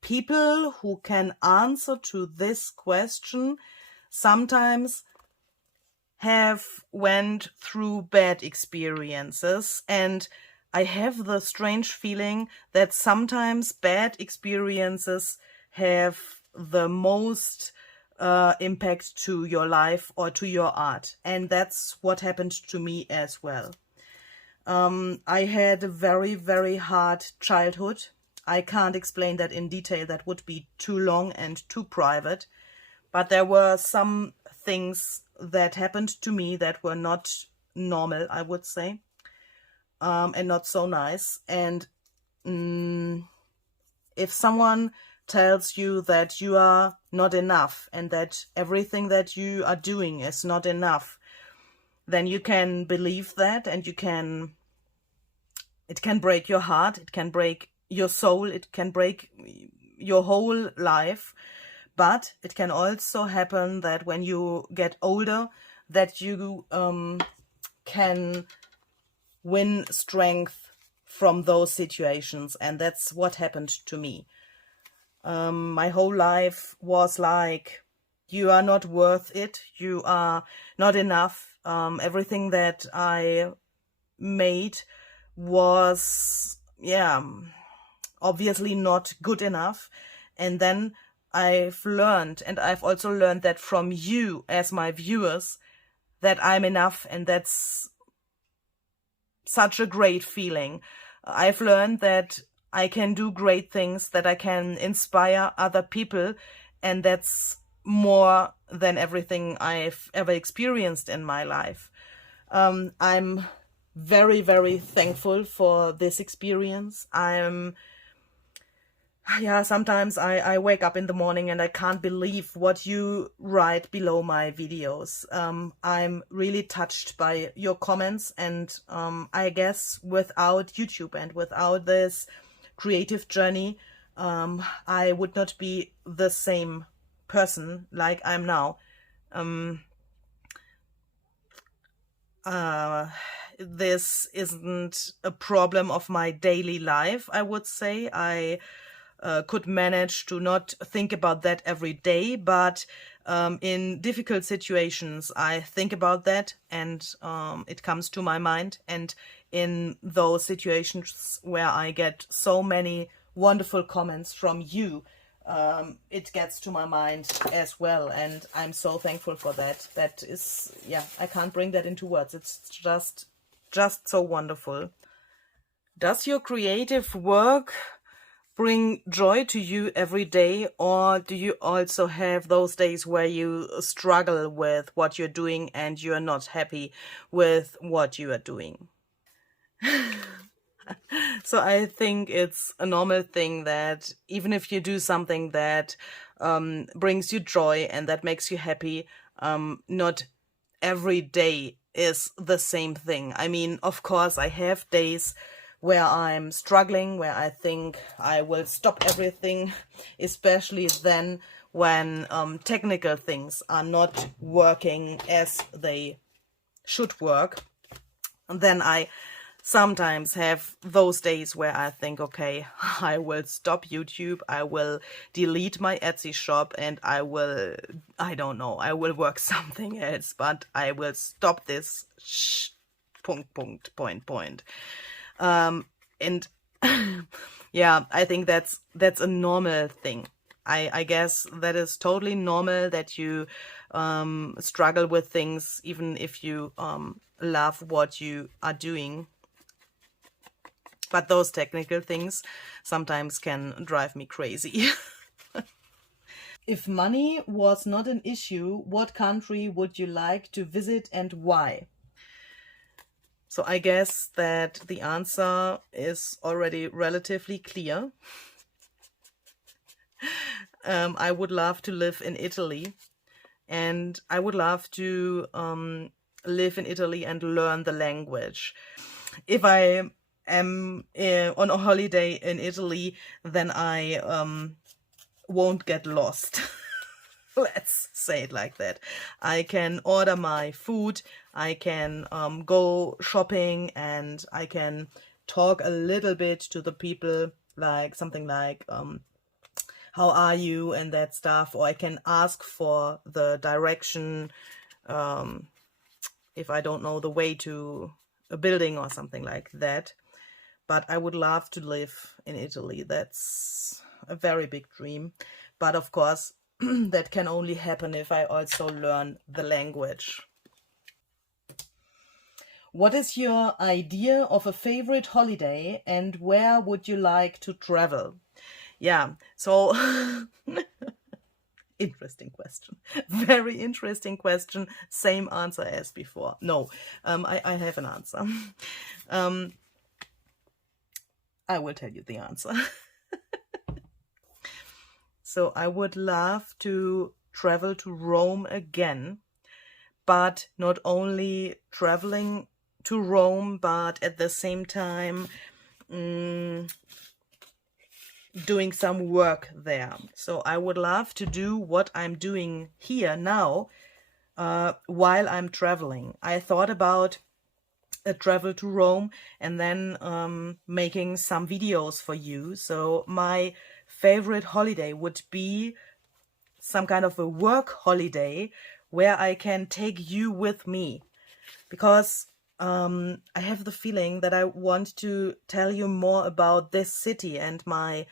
people who can answer to this question sometimes have went through bad experiences, and I have the strange feeling that sometimes bad experiences have the most impact to your life or to your art. And that's what happened to me as well. I had a very, very hard childhood. I can't explain that in detail. That would be too long and too private. But there were some things that happened to me that were not normal, I would say. And not so nice. And if someone tells you that you are not enough and that everything that you are doing is not enough, then you can believe that, and it can break your heart, it can break your soul, it can break your whole life. But it can also happen that when you get older, that you can win strength from those situations, and that's what happened to me. My whole life was like, you are not worth it, you are not enough. Everything that I made was, obviously not good enough. And then I've learned, and I've also learned that from you as my viewers, that I'm enough, and that's such a great feeling. I've learned that I can do great things, that I can inspire other people, and that's more than everything I've ever experienced in my life. I'm very, very thankful for this experience. Sometimes I wake up in the morning and I can't believe what you write below my videos. I'm really touched by your comments, and I guess without YouTube and without this creative journey, I would not be the same person like I'm now. This isn't a problem of my daily life, I would say. I could manage to not think about that every day, but in difficult situations I think about that, and it comes to my mind. And in those situations where I get so many wonderful comments from you, it gets to my mind as well, and I'm so thankful for that. That is, I can't bring that into words. It's just so wonderful. Does your creative work bring joy to you every day, or do you also have those days where you struggle with what you're doing and you're not happy with what you are doing? So I think it's a normal thing that even if you do something that brings you joy and that makes you happy, not every day is the same thing. I mean, of course, I have days where I'm struggling, where I think I will stop everything, especially then when technical things are not working as they should work. then I sometimes have those days where I think, okay, I will stop YouTube, I will delete my Etsy shop, and I will, I don't know, I will work something else, but I will stop this point. And yeah, I think that's a normal thing. I guess that is totally normal that you struggle with things, even if you love what you are doing. But those technical things sometimes can drive me crazy. If money was not an issue, what country would you like to visit and why? So I guess that the answer is already relatively clear. I would love to live in Italy, and I would love to live in Italy and learn the language. If I am on a holiday in Italy, then I won't get lost. Let's say it like that. I can order my food, I can go shopping, and I can talk a little bit to the people, like something like how are you and that stuff, or I can ask for the direction if I don't know the way to a building or something like that. But I would love to live in Italy. That's a very big dream. But of course, that can only happen if I also learn the language. What is your idea of a favorite holiday and where would you like to travel? Yeah, so interesting question. Very interesting question. Same answer as before. No, I have an answer. I will tell you the answer. So I would love to travel to Rome again, but not only traveling to Rome, but at the same time doing some work there. So I would love to do what I'm doing here now while I'm traveling. I thought about a travel to Rome and then making some videos for you. So my favorite holiday would be some kind of a work holiday where I can take you with me, because I have the feeling that I want to tell you more about this city and my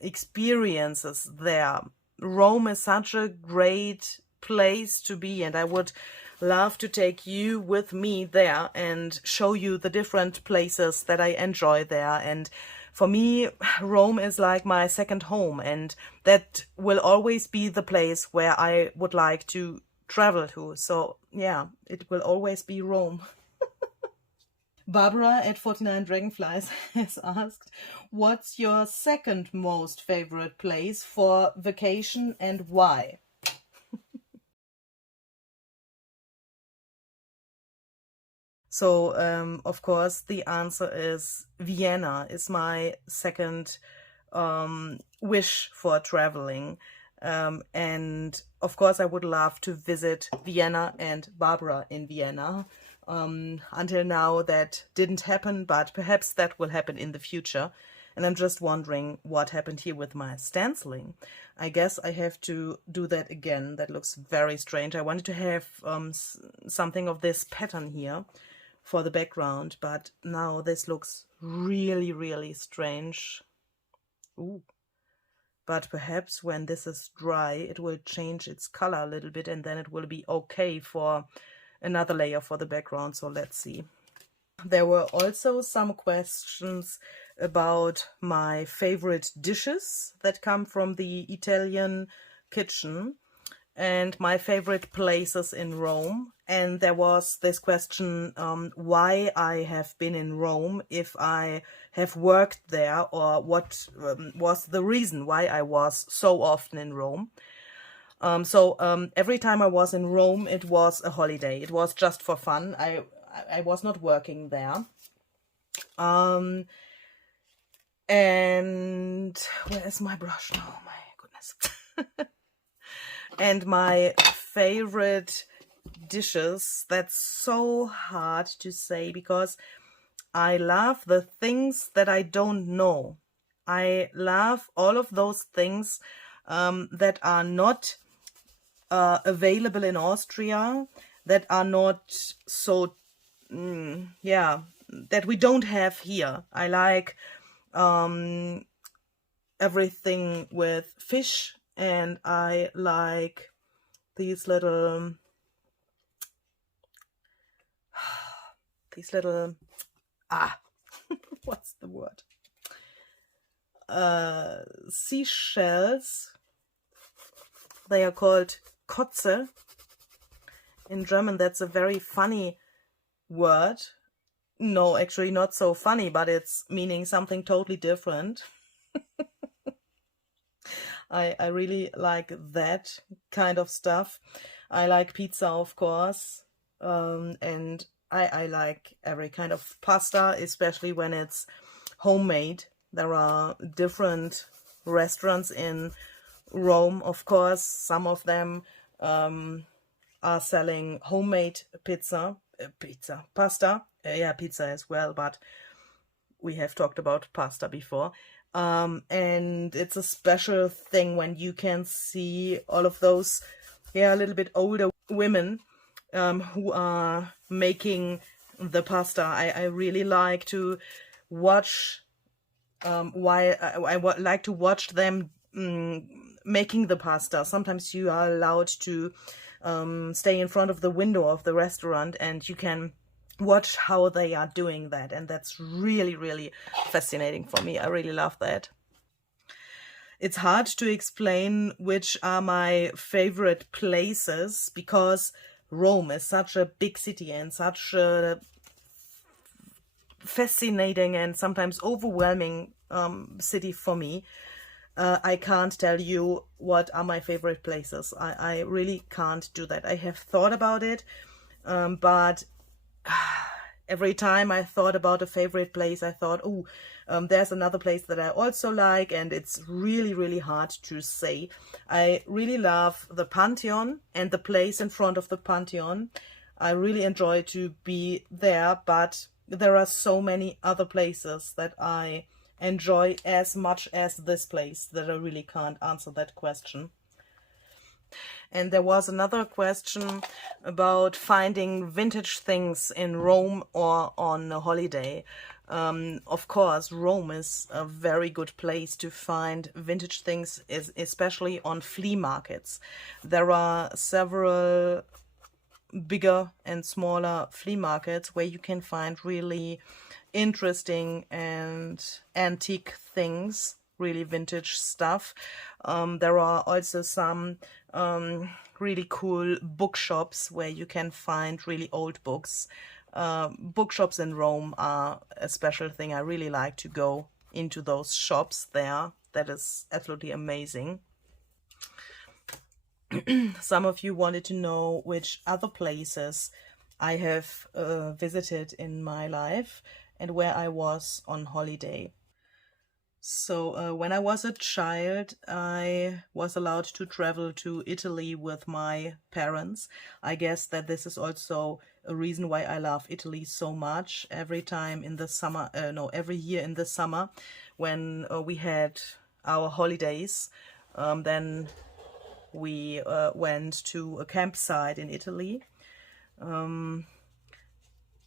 experiences there. Rome is such a great place to be, and I would love to take you with me there and show you the different places that I enjoy there. And for me, Rome is like my second home, and that will always be the place where I would like to travel to. So yeah, it will always be Rome. Barbara at 49 Dragonflies has asked, what's your second most favorite place for vacation and why? So, of course, the answer is Vienna is my second wish for traveling. And of course, I would love to visit Vienna and Barbara in Vienna. Until now, that didn't happen, but perhaps that will happen in the future. And I'm just wondering what happened here with my stenciling. I guess I have to do that again. That looks very strange. I wanted to have something of this pattern here for the background, but now this looks really, really strange. Ooh. But perhaps when this is dry, it will change its color a little bit, and then it will be okay for another layer for the background. So let's see. There were also some questions about my favorite dishes that come from the Italian kitchen and my favorite places in Rome. And there was this question why I have been in Rome, if I have worked there, or what was the reason why I was so often in Rome. So every time I was in Rome, it was a holiday. It was just for fun. I was not working there. And where is my brush? Oh my goodness. And my favorite dishes. That's so hard to say because I love the things that I don't know. I love all of those things that are not available in Austria, that are not so, yeah, that we don't have here. I like everything with fish, and I like these little what's the word? Seashells. They are called Kotze. In German, that's a very funny word. No, actually not so funny, but it's meaning something totally different. I really like that kind of stuff. I like pizza, of course, and I like every kind of pasta, especially when it's homemade. There are different restaurants in Rome, of course. Some of them are selling homemade pasta. Yeah, pizza as well, but we have talked about pasta before. And it's a special thing when you can see all of those, yeah, a little bit older women who are making the pasta. I really like to watch like to watch them making the pasta. Sometimes you are allowed to stay in front of the window of the restaurant and you can watch how they are doing that, and that's really, really fascinating for me. I really love that. It's hard to explain which are my favorite places because Rome is such a big city and such a fascinating and sometimes overwhelming city for me. I can't tell you what are my favorite places. I really can't do that. I have thought about it, but every time I thought about a favorite place, I thought, oh, there's another place that I also like, and it's really, really hard to say. I really love the Pantheon and the place in front of the Pantheon. I really enjoy to be there, but there are so many other places that I enjoy as much as this place that I really can't answer that question. And there was another question about finding vintage things in Rome or on a holiday. Of course, Rome is a very good place to find vintage things, especially on flea markets. There are several bigger and smaller flea markets where you can find really interesting and antique things, really vintage stuff. There are also some really cool bookshops where you can find really old books. Bookshops in Rome are a special thing. I really like to go into those shops there. That is absolutely amazing. Some of you wanted to know which other places I have visited in my life and where I was on holiday. So when I was a child, I was allowed to travel to Italy with my parents. I guess that this is also a reason why I love Italy so much. Every time in the summer, every year in the summer, when we had our holidays, then we went to a campsite in Italy. And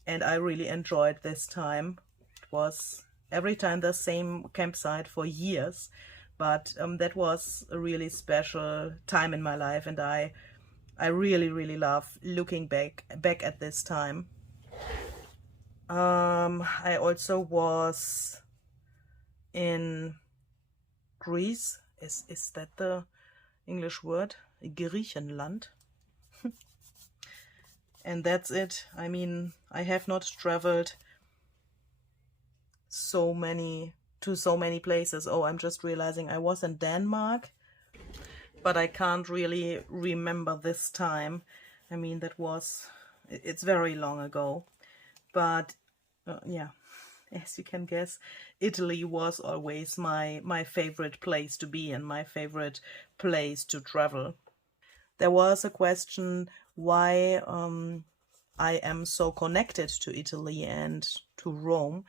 I really enjoyed this time. It was every time the same campsite for years, but that was a really special time in my life, and I really, really love looking back at this time. I also was in Greece. Is that the English word? Griechenland. And that's it. I mean, I have not traveled to so many places. Oh, I'm just realizing I was in Denmark, but I can't really remember this time. I mean, it's very long ago. But yeah, as you can guess, Italy was always my favorite place to be and my favorite place to travel. There was a question why I am so connected to Italy and to Rome.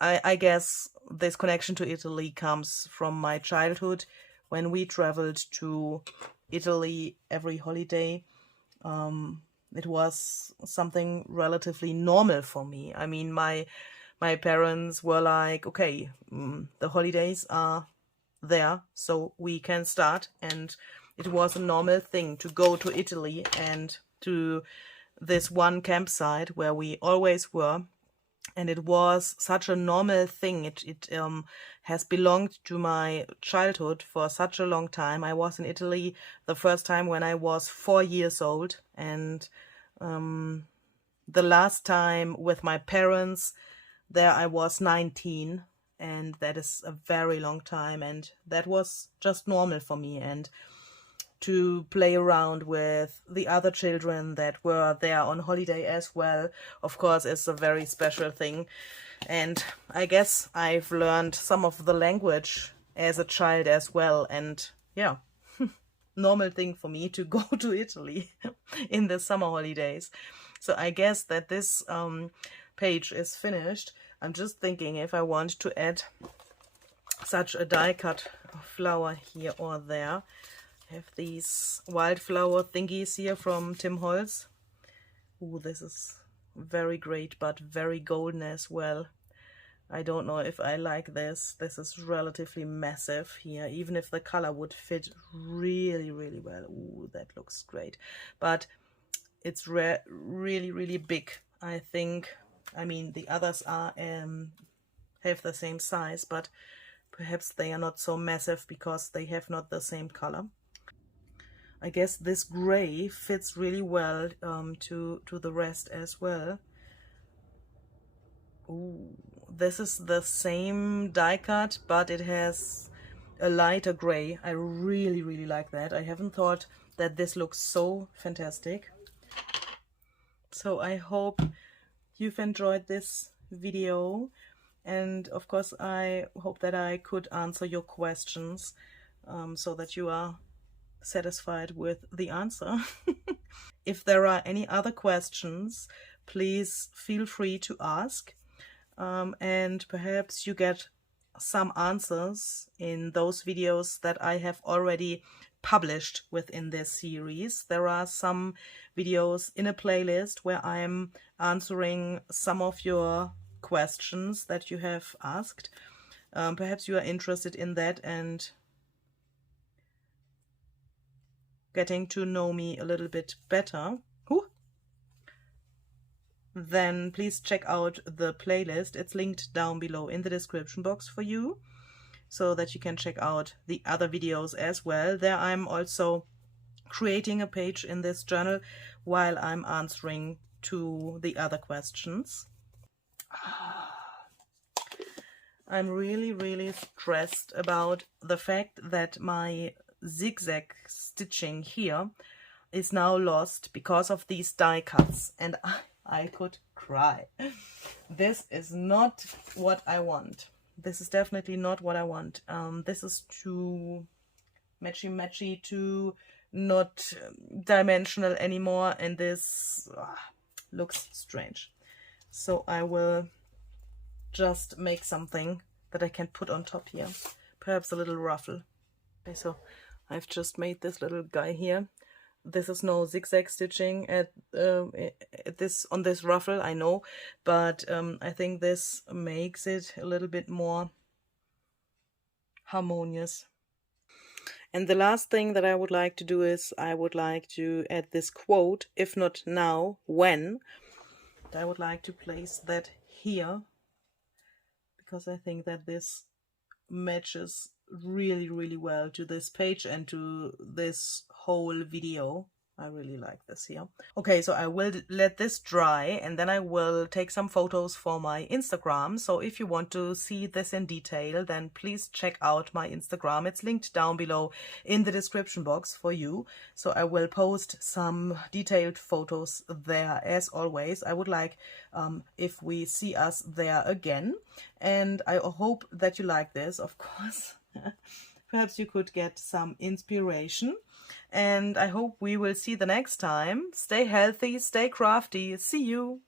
I guess this connection to Italy comes from my childhood when we traveled to Italy every holiday. It was something relatively normal for me. I mean, my parents were like, okay, the holidays are there, so we can start. And it was a normal thing to go to Italy and to this one campsite where we always were. And it was such a normal thing. It has belonged to my childhood for such a long time. I was in Italy the first time when I was 4 years old, and the last time with my parents there I was 19, and that is a very long time, and that was just normal for me. And to play around with the other children that were there on holiday as well, of course, is a very special thing. And I guess I've learned some of the language as a child as well. And yeah, normal thing for me to go to Italy in the summer holidays. So I guess that this page is finished. I'm just thinking if I want to add such a die cut flower here or there. Have these wildflower thingies here from Tim Holtz. Ooh, this is very great, but very golden as well. I don't know if I like this. This is relatively massive here, even if the color would fit really, really well. Ooh, that looks great. But it's really, really big, I think. I mean, the others are have the same size, but perhaps they are not so massive because they have not the same color. I guess this gray fits really well to the rest as well. Ooh, this is the same die cut, but it has a lighter gray. I really, really like that. I haven't thought that this looks so fantastic. So I hope you've enjoyed this video. And of course, I hope that I could answer your questions so that you are satisfied with the answer. If there are any other questions, please feel free to ask, and perhaps you get some answers in those videos that I have already published within this series. There are some videos in a playlist where I'm answering some of your questions that you have asked. Perhaps you are interested in that and getting to know me a little bit better, then please check out the playlist. It's linked down below in the description box for you, so that you can check out the other videos as well. There I'm also creating a page in this journal while I'm answering to the other questions. I'm really, really stressed about the fact that my zigzag stitching here is now lost because of these die cuts, and I could cry. This is not what I want. This is definitely not what I want. This is too matchy, too not dimensional anymore, and this looks strange. So I will just make something that I can put on top here, perhaps a little ruffle. Okay, so I've just made this little guy here. This is no zigzag stitching on this ruffle, I know, but I think this makes it a little bit more harmonious. And the last thing that I would like to do is I would like to add this quote, if not now, when. I would like to place that here, because I think that this matches really, really well to this page and to this whole video. I really like this here. Okay, so I will let this dry, and then I will take some photos for my Instagram. So if you want to see this in detail, then please check out my Instagram. It's linked down below in the description box for you. So I will post some detailed photos there as always. I would like if we see us there again, and I hope that you like this, of course. Perhaps you could get some inspiration. And I hope we will see the next time. Stay healthy, stay crafty. See you.